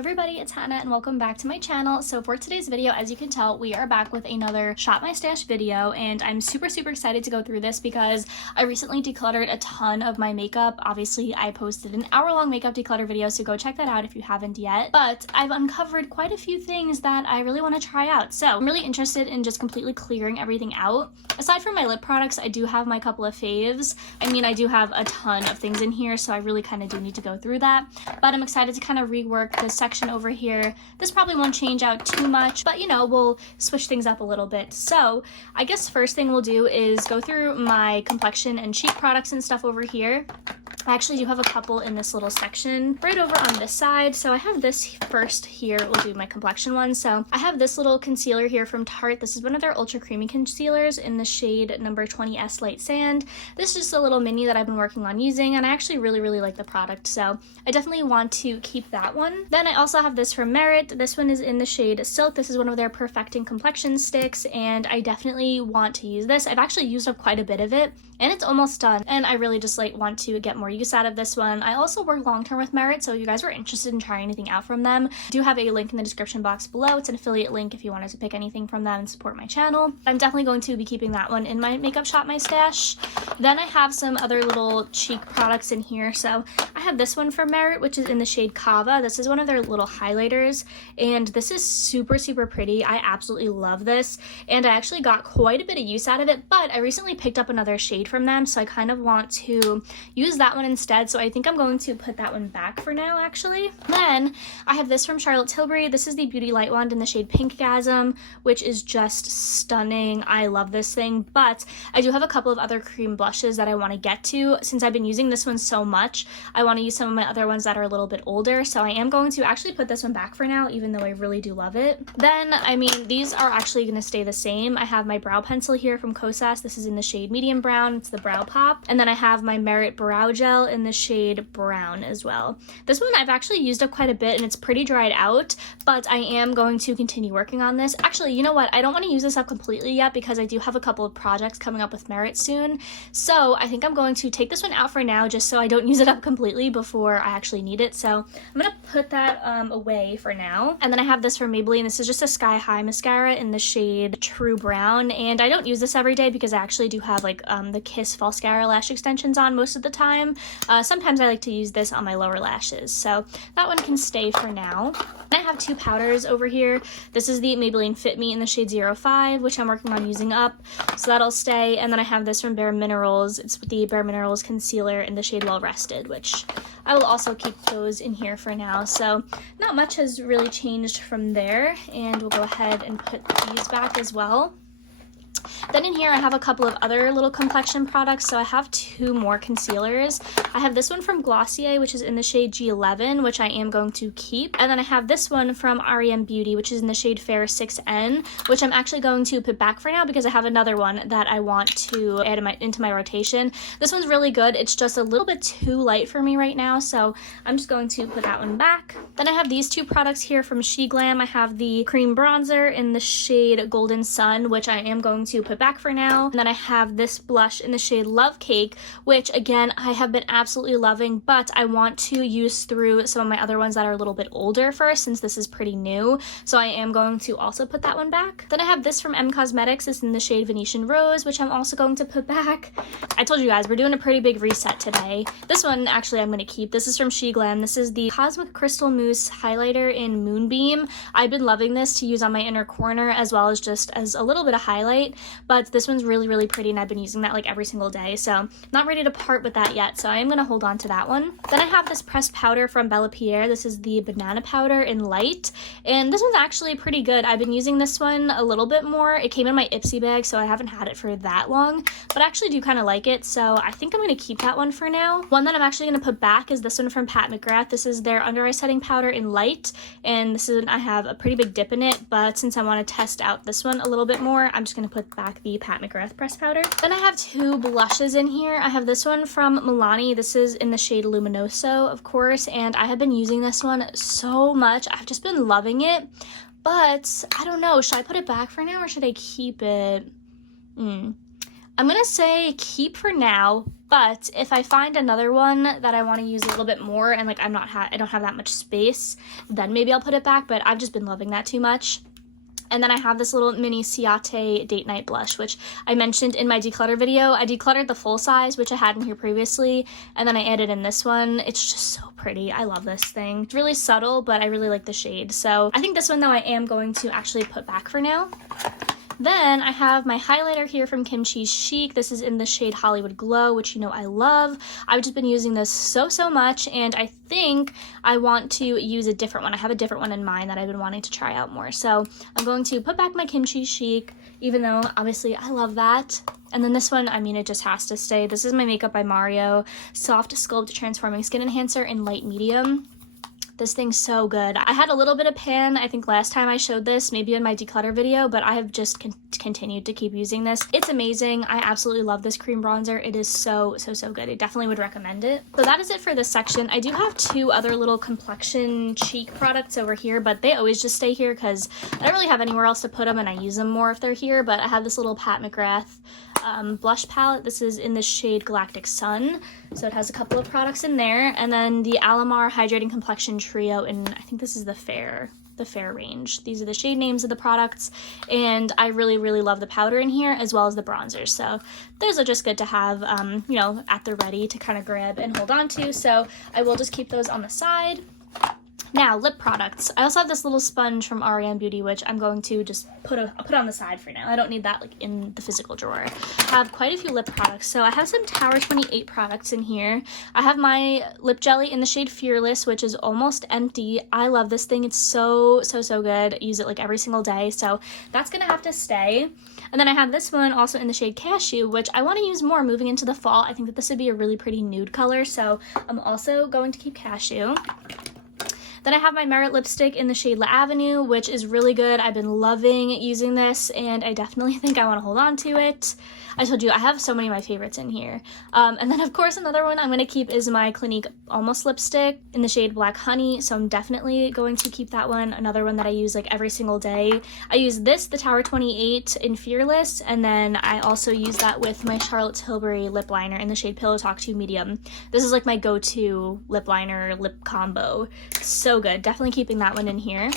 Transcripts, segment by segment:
everybody, it's Hannah and welcome back to my channel. So for today's video, as you can tell, we are back with another Shop My Stash video, and I'm super excited to go through this because I recently decluttered a ton of my makeup. Obviously, I posted an hour-long makeup declutter video, so go check that out if you haven't yet. But I've uncovered quite a few things that I really want to try out. So I'm really interested in just completely clearing everything out. Aside from my lip products, I do have my couple of faves. I mean, I do have a ton of things in here, so I really kind of do need to go through that. But I'm excited to kind of rework this section over here. This probably won't change out too much, but you know, we'll switch things up a little bit. So I guess first thing we'll do is go through my complexion and cheek products and stuff over here. I actually do have a couple in this little section right over on this side. So I have this first here. We'll do my complexion one. So I have this little concealer here from Tarte. This is one of their ultra creamy concealers in the shade number 20S Light Sand. This is just a little mini that I've been working on using, and I actually really like the product. So I definitely want to keep that one. Then I also have this from Merit. This one is in the shade Silk. This is one of their Perfecting Complexion sticks, and I definitely want to use this. I've actually used up quite a bit of it, and it's almost done, and I really just want to get more use out of this one. I also work long-term with Merit, so if you guys were interested in trying anything out from them, I do have a link in the description box below. It's an affiliate link if you wanted to pick anything from them and support my channel. I'm definitely going to be keeping that one in my makeup shop, my stash. Then I have some other little cheek products in here. So I have this one from Merit, which is in the shade Kava. This is one of their little highlighters, and this is super pretty. I absolutely love this, and I actually got quite a bit of use out of it, but I recently picked up another shade from them, so I kind of want to use that one instead. So I think I'm going to put that one back for now, actually. Then I have this from Charlotte Tilbury. This is the Beauty Light Wand in the shade Pinkgasm, which is just stunning. I love this thing, but I do have a couple of other cream blushes that I want to get to. Since I've been using this one so much, I want to use some of my other ones that are a little bit older, so I am going to actually put this one back for now, even though I really do love it. Then, I mean, these are actually going to stay the same. I have my brow pencil here from Kosas. This is in the shade Medium Brown. It's the Brow Pop. And then I have my Merit Brow Gel in the shade Brown as well. This one I've actually used up quite a bit, and it's pretty dried out, but I am going to continue working on this. Actually, you know what? I don't want to use this up completely yet because I do have a couple of projects coming up with Merit soon. So I think I'm going to take this one out for now just so I don't use it up completely before I actually need it. So I'm going to put that away for now. And then I have this from Maybelline. This is just a Sky High mascara in the shade True Brown, and I don't use this every day because I actually do have the Kiss Falscara lash extensions on most of the time. Sometimes I like to use this on my lower lashes, so that one can stay for now. And I have two powders over here. This is the Maybelline Fit Me in the shade 05, which I'm working on using up, so that'll stay. And then I have this from Bare Minerals. It's the Bare Minerals concealer in the shade Well Rested, which I will also keep those in here for now. So not much has really changed from there, and we'll go ahead and put these back as well. Then in here I have a couple of other little complexion products. So I have two more concealers. I have this one from Glossier, which is in the shade G11, which I am going to keep. And then I have this one from REM Beauty, which is in the shade Fair 6N, which I'm actually going to put back for now because I have another one that I want to add into my rotation. This one's really good. It's just a little bit too light for me right now, so I'm just going to put that one back. Then I have these two products here from She Glam. I have the cream bronzer in the shade Golden Sun, which I am going to put back for now. And then I have this blush in the shade Love Cake, which again I have been absolutely loving, but I want to use through some of my other ones that are a little bit older first, since this is pretty new, so I am going to also put that one back. Then I have this from M Cosmetics. It's in the shade Venetian Rose, which I'm also going to put back. I told you guys we're doing a pretty big reset today. This one actually I'm going to keep. This is from She Glam. This is the Cosmic Crystal Mousse highlighter in Moonbeam. I've been loving this to use on my inner corner as well as just as a little bit of highlight, but this one's really pretty, and I've been using that every single day, so not ready to part with that yet, so I am going to hold on to that one. Then I have this pressed powder from Bella Pierre. This is the Banana Powder in Light, and this one's actually pretty good. I've been using this one a little bit more. It came in my Ipsy bag, so I haven't had it for that long, but I actually do kind of like it, so I think I'm going to keep that one for now. One that I'm actually going to put back is this one from Pat McGrath. This is their Under Eye Setting Powder in Light, and this is I have a pretty big dip in it, but since I want to test out this one a little bit more, I'm just going to put back the Pat McGrath pressed powder. Then I have two blushes in here. I have this one from Milani. This is in the shade Luminoso, of course, and I have been using this one so much. I've just been loving it, but I don't know. Should I put it back for now or should I keep it? I'm gonna say keep for now, But if I find another one that I want to use a little bit more and like I don't have that much space, then maybe I'll put it back, but I've just been loving that too much. And then I have this little mini Ciate Date Night Blush, which I mentioned in my declutter video. I decluttered the full size, which I had in here previously, and then I added in this one. It's just so pretty. I love this thing. It's really subtle, but I really like the shade. So I think this one, though, I am going to actually put back for now. Then I have my highlighter here from Kimchi Chic. This is in the shade Hollywood Glow, which you know I love. I've just been using this so much, and I think I want to use a different one. I have a different one in mind that I've been wanting to try out more. So I'm going to put back my Kimchi Chic, even though obviously I love that. And then this one, I mean, it just has to stay. This is my Makeup by Mario Soft Sculpt Transforming Skin Enhancer in light medium. This thing's so good. I had a little bit of pan, I think last time I showed this, maybe in my declutter video, but I have just continued to keep using this. It's amazing. I absolutely love this cream bronzer. It is so good. I definitely would recommend it. So that is it for this section. I do have two other little Complexion cheek products over here, but they always just stay here because I don't really have anywhere else to put them and I use them more if they're here, but I have this little Pat McGrath blush palette. This is in the shade Galactic Sun, so it has a couple of products in there, and then the Alamar Hydrating Complexion Trio, and I think this is the Fair range. These are the shade names of the products, and I really love the powder in here as well as the bronzers, so those are just good to have you know, at the ready to kind of grab and hold on to, so I will just keep those on the side. Now, lip products. I also have this little sponge from R.E.M. Beauty, which I'm going to just put on the side for now. I don't need that like in the physical drawer. I have quite a few lip products. So I have some Tower 28 products in here. I have my lip jelly in the shade Fearless, which is almost empty. I love this thing. It's so good. I use it like every single day. So that's going to have to stay. And then I have this one also in the shade Cashew, which I want to use more moving into the fall. I think that this would be a really pretty nude color. So I'm also going to keep Cashew. Then I have my Merit lipstick in the shade La Avenue, which is really good. I've been loving using this, and I definitely think I want to hold on to it. I told you, I have so many of my favorites in here. And then, of course, another one I'm going to keep is my Clinique Almost lipstick in the shade Black Honey, so I'm definitely going to keep that one. Another one that I use, like, every single day. I use this, the Tower 28 in Fearless, and then I also use that with my Charlotte Tilbury lip liner in the shade Pillow Talk 2 Medium. This is, like, my go-to lip liner lip combo. So good. Definitely keeping that one in here.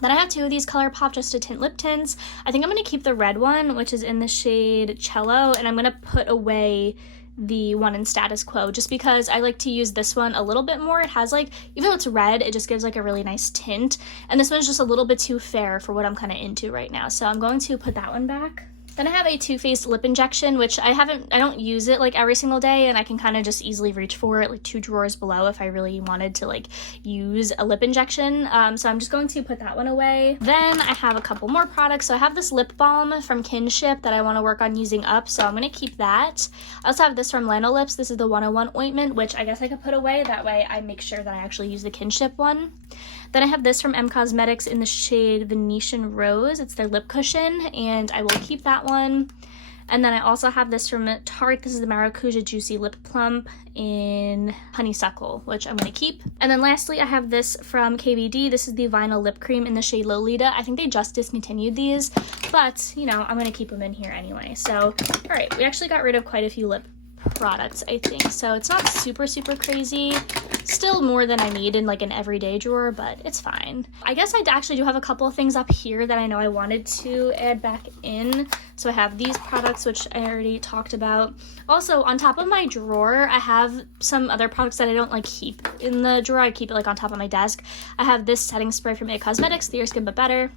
Then I have two of these ColourPop Just to Tint lip tints. I think I'm going to keep the red one, which is in the shade Cello, and I'm going to put away the one in Status Quo just because I like to use this one a little bit more. It has like, even though it's red, it just gives like a really nice tint, and this one's just a little bit too fair for what I'm kind of into right now, so I'm going to put that one back. Then I have a Too Faced lip injection, which I don't use it like every single day, and I can kind of just easily reach for it like 2 drawers below if I really wanted to like use a lip injection. So I'm just going to put that one away. Then I have a couple more products. So I have this lip balm from Kinship that I want to work on using up, so I'm going to keep that. I also have this from Lanolips. This is the 101 ointment, which I guess I could put away. That way I make sure that I actually use the Kinship one. Then I have this from M Cosmetics in the shade Venetian Rose. It's their lip cushion, and I will keep that one. And then I also have this from Tarte. This is the Maracuja Juicy Lip Plump in Honeysuckle, which I'm going to keep. And then lastly, I have this from KVD. This is the Vinyl Lip Cream in the shade Lolita. I think they just discontinued these, but, you know, I'm going to keep them in here anyway. So, all right, we actually got rid of quite a few lip products, I think, so it's not super crazy. Still more than I need in like an everyday drawer, but it's fine. I guess I actually do have a couple of things up here that I know I wanted to add back in. So I have these products, which I already talked about. Also, on top of my drawer, I have some other products that I don't like keep in the drawer. I keep it like on top of my desk. I have this setting spray from It Cosmetics, the Your Skin But Better.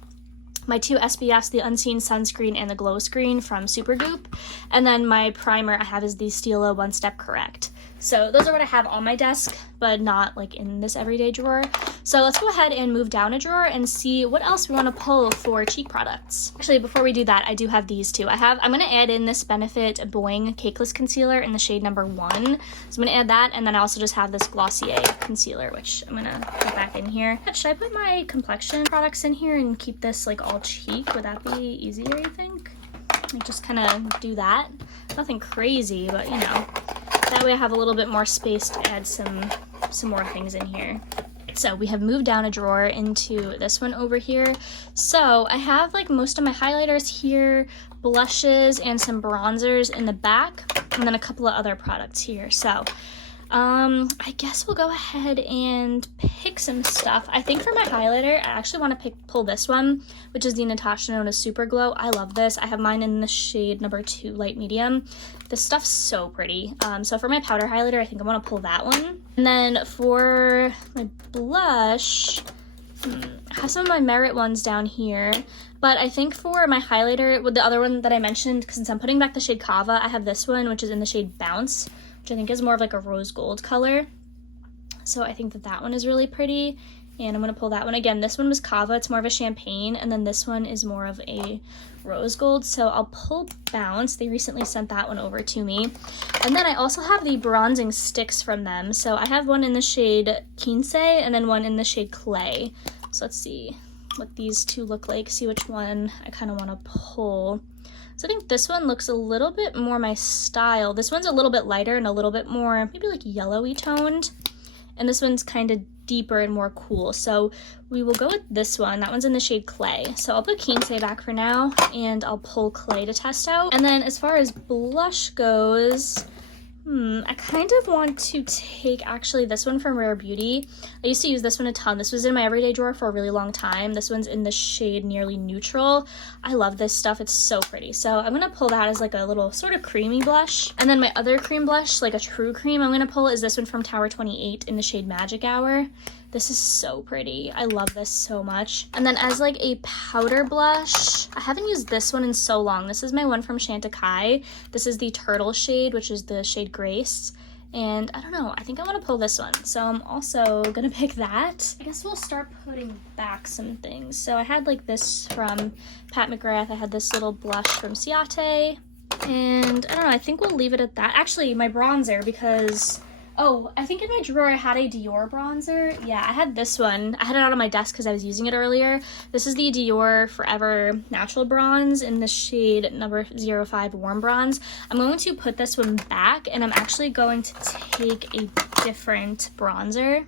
My two SPFs, the Unseen Sunscreen and the Glow Screen from Supergoop. And then my primer I have is the Stila One Step Correct. So those are what I have on my desk, but not like in this everyday drawer. So let's go ahead and move down a drawer and see what else we want to pull for cheek products. Actually, before we do that, I do have these two. I'm going to add in this Benefit Boing Cakeless Concealer in the shade number 1. So I'm going to add that, and then I also just have this Glossier Concealer, which I'm going to put back in here. Should I put my Complexion products in here and keep this like all cheek? Would that be easier, you think? Like just kind of do that. Nothing crazy, but you know. That way I have a little bit more space to add some more things in here. So we have moved down a drawer into this one over here. So I have like most of my highlighters here, blushes, and some bronzers in the back. and then a couple of other products here. So I guess we'll go ahead and pick some stuff. I think for my highlighter, I actually want to pull this one, which is the Natasha Nona Super Glow. I love this. I have mine in the shade number 2, light medium. This stuff's so pretty. So for my powder highlighter, I think I want to pull that one. And then for my blush, I have some of my Merit ones down here. But I think for my highlighter, with the other one that I mentioned, since I'm putting back the shade Kava, I have this one, which is in the shade Bounce, which I think is more of like a rose gold color. So I think that that one is really pretty. And I'm going to pull that one. Again, this one was Kava. It's more of a champagne. And then this one is more of a rose gold. So I'll pull Bounce. They recently sent that one over to me. And then I also have the bronzing sticks from them. So I have one in the shade Quince and then one in the shade Clay. So let's see what these two look like. See which one I kind of want to pull. So I think this one looks a little bit more my style. This one's a little bit lighter and a little bit more maybe like yellowy toned. And this one's kind of deeper and more cool. So we will go with this one. That one's in the shade Clay. So I'll put Quince back for now and I'll pull Clay to test out. And then as far as blush goes, I kind of want to take actually this one from Rare Beauty. I used to use this one a ton. This was in my everyday drawer for a really long time. This one's in the shade Nearly Neutral. I love this stuff. It's so pretty. So I'm going to pull that as like a little sort of creamy blush. And then my other cream blush, like a true cream, I'm going to pull is this one from Tower 28 in the shade Magic Hour. This is so pretty. I love this so much. And then as like a powder blush, I haven't used this one in so long. This is my one from Chantecaille. This is the Turtle shade, which is the shade Grace. And I don't know, I think I want to pull this one. So I'm also gonna pick that. I guess we'll start putting back some things. So I had like this from Pat McGrath. I had this little blush from Ciate. And I don't know, I think we'll leave it at that. Actually, my bronzer, because oh, I think in my drawer I had a Dior bronzer. Yeah, I had this one. I had it out on my desk because I was using it earlier. This is the Dior Forever Natural Bronze in the shade number 05 Warm Bronze. I'm going to put this one back and I'm actually going to take a different bronzer.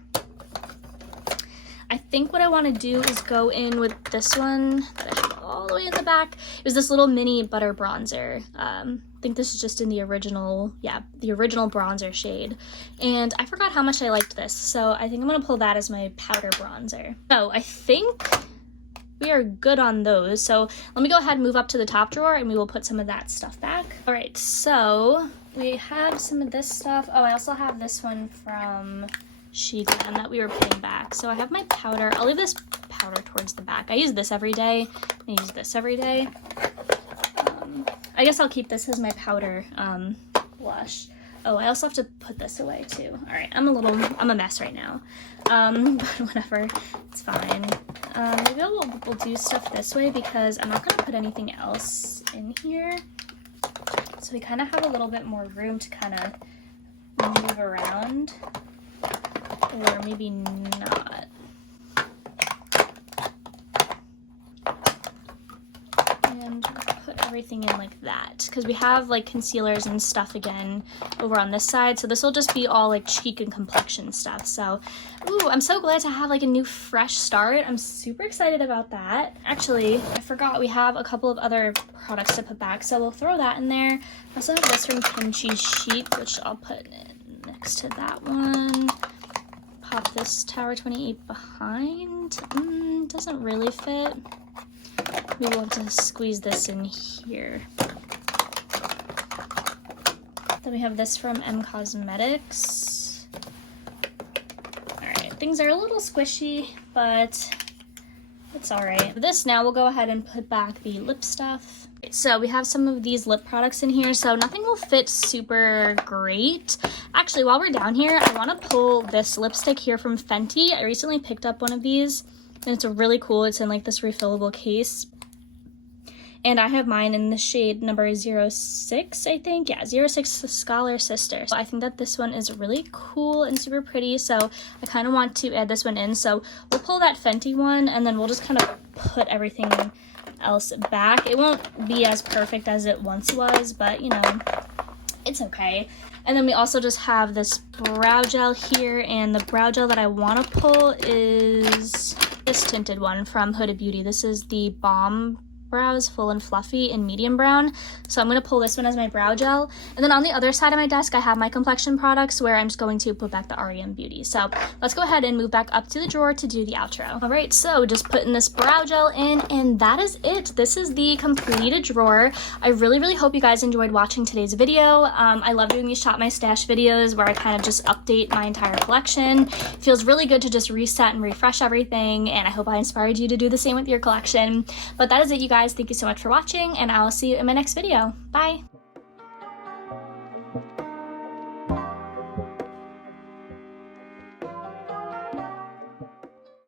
I think what I want to do is go in with this one that I have all the way in the back. It was this little mini butter bronzer. I think this is just in the original, yeah, the original bronzer shade. And I forgot how much I liked this, so I think I'm going to pull that as my powder bronzer. So I think we are good on those. So let me go ahead and move up to the top drawer and we will put some of that stuff back. All right, so we have some of this stuff. Oh, I also have this one from Sheglan that we were putting back. So I have my powder. I'll leave this powder towards the back. I use this every day. I use this every day. I guess I'll keep this as my powder blush. Oh, I also have to put this away too. All right, I'm a mess right now. But whatever, it's fine. Maybe we'll do stuff this way because I'm not gonna put anything else in here. So we kind of have a little bit more room to kind of move around. Or maybe not. And put everything in like that. Because we have like concealers and stuff again over on this side. So this will just be all like cheek and complexion stuff. So, ooh, I'm so glad to have like a new fresh start. I'm super excited about that. Actually, I forgot we have a couple of other products to put back. So we'll throw that in there. I also have this from Kimchi Chic, which I'll put in next to that one. Pop this Tower 28 behind. Doesn't really fit. We will have to squeeze this in here. Then we have this from M Cosmetics. Alright, things are a little squishy, but it's alright. This now we'll go ahead and put back the lip stuff. So we have some of these lip products in here, so nothing will fit super great. Actually, while we're down here, I want to pull this lipstick here from Fenty. I recently picked up one of these, and it's really cool. It's in like this refillable case. And I have mine in the shade number 06, I think. Yeah, 06 Scholar Sister. So I think that this one is really cool and super pretty, so I kind of want to add this one in. So we'll pull that Fenty one, and then we'll just kind of put everything else back. It won't be as perfect as it once was, but you know, it's okay. And then we also just have this brow gel here, and the brow gel that I want to pull is this tinted one from Huda Beauty. This is the Balm brows, full and fluffy in medium brown. So I'm going to pull this one as my brow gel. And then on the other side of my desk, I have my Complexion products where I'm just going to put back the REM Beauty. So let's go ahead and move back up to the drawer to do the outro. All right, so just putting this brow gel in, and that is it. This is the completed drawer. I really hope you guys enjoyed watching today's video. I love doing these Shop My Stash videos where I kind of just update my entire collection. It feels really good to just reset and refresh everything, and I hope I inspired you to do the same with your collection. But that is it, you guys. Thank you so much for watching, and I will see you in my next video. Bye!